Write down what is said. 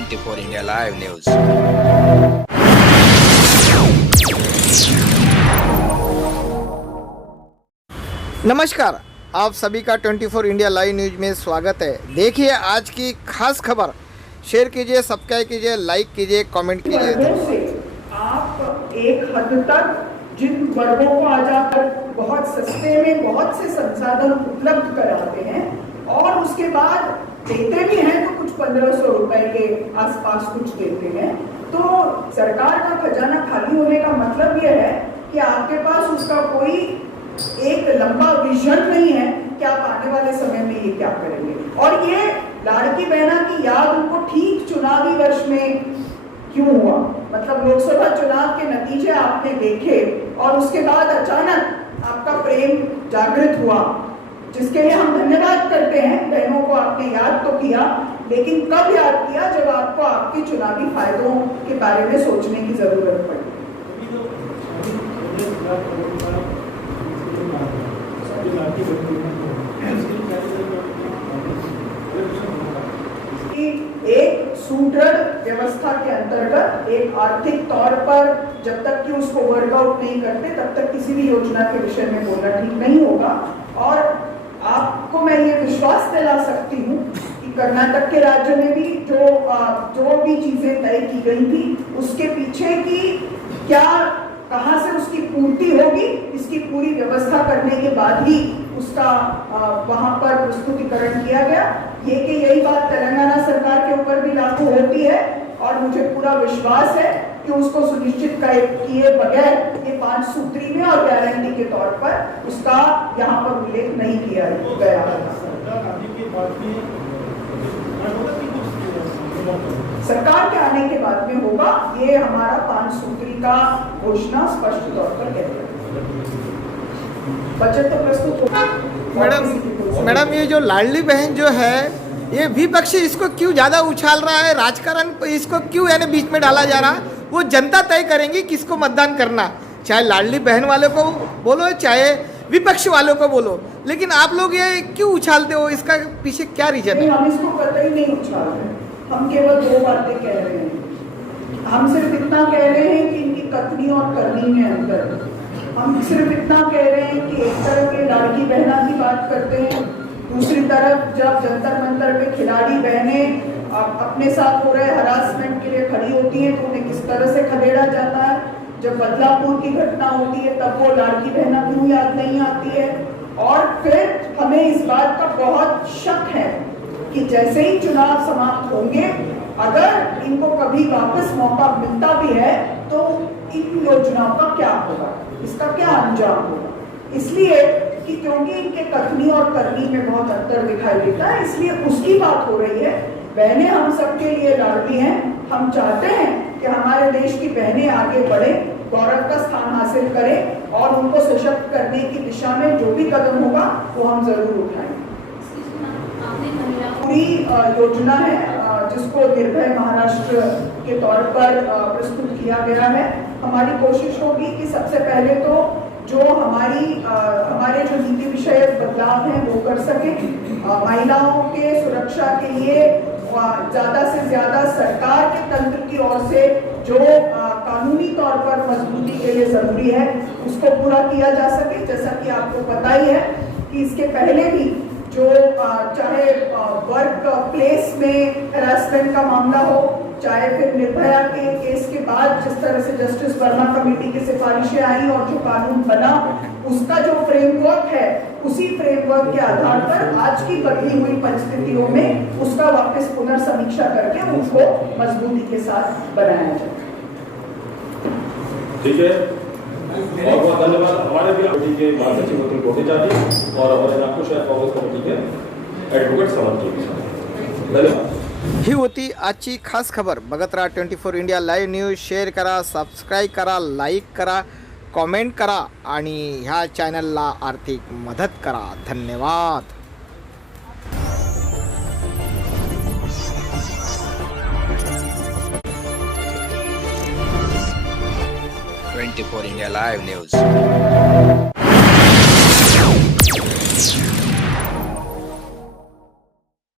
24 India live news. नमस्कार, आप सभी का 24 इंडिया लाइव न्यूज में स्वागत है। देखिए आज की खास खबर, शेयर कीजिए, सब्सक्राइब कीजिए, लाइक कीजिए, कमेंट कीजिए। वर्गों से आप एक हद तक जिन वर्गों को आ जाकर बहुत सस्ते में बहुत से संसाधन उपलब्ध कराते हैं और उसके बाद देते भी हैं तो कुछ 1500 रुपए के आसपास कुछ देते हैं, तो सरकार का खजाना खाली होने का मतलब यह है कि आपके पास उसका कोई एक लंबा विजन नहीं है कि आप आने वाले समय में ये क्या करेंगे। और ये लाड़की बहना की याद उनको ठीक चुनावी वर्ष में क्यों हुआ, मतलब लोकसभा चुनाव के नतीजे आपने देखे और उसके बाद अचानक आपका प्रेम जागृत हुआ, जिसके लिए हम धन्यवाद करते हैं। बहनों को आपने याद तो किया, लेकिन कब याद किया? जब आपको आपके चुनावी फायदों के बारे में सोचने की जरूरत पड़ी। एक सुदृढ़ व्यवस्था के अंतर्गत एक आर्थिक तौर पर जब तक कि उसको वर्कआउट नहीं करते तब तक किसी भी योजना के विषय में बोलना ठीक नहीं होगा। और आपको मैं ये विश्वास दिला सकती हूँ कि कर्नाटक के राज्य में भी जो भी चीजें तय की गई थी उसके पीछे की क्या, कहाँ से उसकी पूर्ति होगी, इसकी पूरी व्यवस्था करने के बाद ही उसका वहां पर प्रस्तुतिकरण किया गया। ये कि यही बात तेलंगाना सरकार के ऊपर भी लागू होती है और मुझे पूरा विश्वास है कि उसको सुनिश्चित किए बगैर ये 5 सूत्री में और गारंटी के तौर पर उसका यहाँ पर उल्लेख नहीं किया गया है। सरकार के आने के बाद में होगा, ये हमारा 5 सूत्री का घोषणा स्पष्ट तौर पर कहते हैं। बजट तो प्रस्तुत होगा। मैडम ये जो लाडली बहन जो है, ये विपक्ष इसको क्यों ज्यादा उछाल रहा है, राजकारण इसको क्यों यानी बीच में डाला जा रहा है? वो जनता तय करेंगी किसको मतदान करना, चाहे लाडली बहन वाले को बोलो चाहे विपक्ष वालों को बोलो, लेकिन आप लोग ये क्यों उछालते हो? इसका पीछे क्या रीजन है? हम इसको कतई नहीं उछाल रहे, हम केवल 2 बातें कह रहे हैं। हम सिर्फ इतना कह रहे हैं कि इनकी कथनी और करनी में अंतर है। हम सिर्फ इतना कह रहे हैं कि एक तरफ ये लाड़की बहना की बात करते हैं, दूसरी तरफ जब जंतर मंतर पे खिलाड़ी बहनें अपने साथ हो रहे हरासमेंट के लिए खड़ी होती हैं तो उन्हें किस तरह से खदेड़ा जाता है। जब बदलापुर की घटना होती है तब वो लाड़की बहना क्यों याद नहीं आती है। और फिर हमें इस बात का बहुत शक है कि जैसे ही चुनाव समाप्त होंगे, अगर इनको कभी वापस मौका मिलता भी है तो इन योजनाओं का क्या होगा, इसका क्या अंजाम होगा। इसलिए कि क्योंकि इनके कथनी और करनी में बहुत अंतर दिखाई देता है, इसलिए उसकी बात हो रही है। बहनें हम सबके लिए लाडली हैं। हम चाहते हैं कि हमारे देश की बहनें आगे बढ़े, गौरव का स्थान हासिल करें और उनको सशक्त करने की दिशा में जो भी कदम होगा वो हम जरूर उठाएंगे। पूरी योजना है जिसको निर्भय महाराष्ट्र के तौर पर प्रस्तुत किया गया है। हमारी कोशिश होगी कि सबसे पहले तो जो हमारे जो नीति विषयक बदलाव हैं वो कर सके। महिलाओं के सुरक्षा के लिए ज्यादा से ज्यादा सरकार के तंत्र की ओर से जो कानूनी तौर पर मजबूती के लिए जरूरी है उसको पूरा किया जा सके। जैसा कि आपको पता ही है कि इसके पहले भी जो चाहे वर्क प्लेस में हैरासमेंट का मामला हो, चाहे फिर निर्भया के केस के बाद जिस तरह से जस्टिस वर्मा कमेटी की सिफारिशें आई और जो कानून बना, उसका जो फ्रेमवर्क है उसी फ्रेमवर्क के आधार पर आज की बदली हुई परिस्थितियों में उसका वापस पुनर्समीक्षा करके उसको मजबूती के साथ बनाया जाए। ठीक है, बहुत बहुत धन्यवाद। हमारे भी कमेटी के महासचिव होते कोटे जाती और हमारे नागपुर शहर कांग्रेस कमेटी के एडवोकेट समर्थ जी, धन्यवाद। ही होती आजची खास खबर। बघत राहा 24 इंडिया लाईव्ह न्यूज। शेअर करा, सबस्क्राईब करा, लाईक करा, कमेंट करा आणि ह्या चॅनलला आर्थिक मदत करा। धन्यवाद। 24 इंडिया लाइव न्यूज।